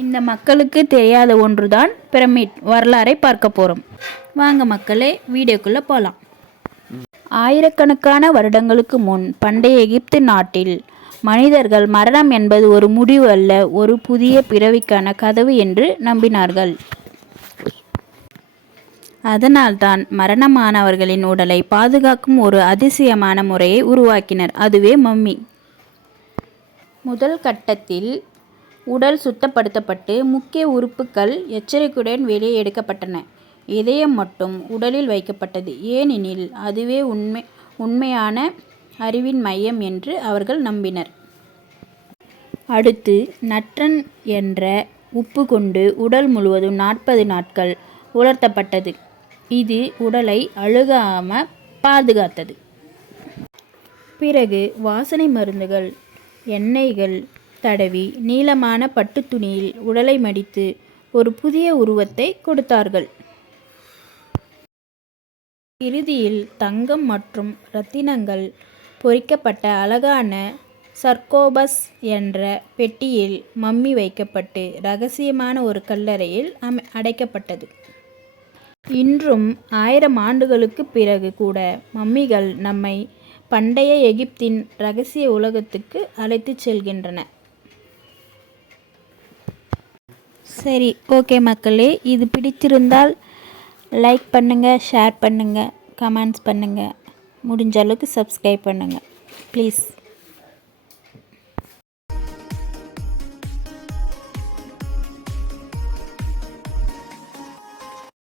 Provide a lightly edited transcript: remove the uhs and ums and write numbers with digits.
இந்த மக்களுக்கு தெரியாத ஒன்றுதான் பிரமிட் வரலாறை பார்க்க போகிறோம். வாங்க மக்களே, வீடியோக்குள்ளே போகலாம். ஆயிரக்கணக்கான வருடங்களுக்கு முன் பண்டைய எகிப்து நாட்டில் மனிதர்கள் மரணம் என்பது ஒரு முடிவு அல்ல, ஒரு புதிய பிறவிக்கான கதவு என்று நம்பினார்கள். அதனால்தான் மரணமானவர்களின் உடலை பாதுகாக்கும் ஒரு அதிசயமான முறையை உருவாக்கினர். அதுவே மம்மி. முதல் கட்டத்தில் உடல் சுத்தப்படுத்தப்பட்டு முக்கிய உறுப்புகள் எச்சரிக்கையுடன் வெளியே எடுக்கப்பட்டன. இதயம் மட்டும் உடலில் வைக்கப்பட்டது, ஏனெனில் அதுவே உண்மையான அறிவின் மையம் என்று அவர்கள் நம்பினர். அடுத்து நட்ரன் என்ற உப்பு கொண்டு உடல் முழுவதும் 40 நாட்கள் உலர்த்தப்பட்டது. இது உடலை அழுகாமல் பாதுகாத்தது. பிறகு வாசனை மருந்துகள், எண்ணெய்கள் தடவி நீளமான பட்டு துணியில் உடலை மடித்து ஒரு புதிய உருவத்தை கொடுத்தார்கள். இறுதியில் தங்கம் மற்றும் இரத்தினங்கள் பொறிக்கப்பட்ட அழகான சர்கோபஸ் என்ற பெட்டியில் மம்மி வைக்கப்பட்டு இரகசியமான ஒரு கல்லறையில் அடைக்கப்பட்டது. இன்றும் 1000 ஆண்டுகளுக்கு பிறகு கூட மம்மிகள் நம்மை பண்டைய எகிப்தின் இரகசிய உலகத்துக்கு அழைத்துச் செல்கின்றன. சரி, ஓகே மக்களே, இது பிடித்திருந்தால் லைக் பண்ணுங்கள், ஷேர் பண்ணுங்கள், கமெண்ட்ஸ் பண்ணுங்கள், முடிஞ்ச அளவுக்கு சப்ஸ்கிரைப் பண்ணுங்கள் ப்ளீஸ்.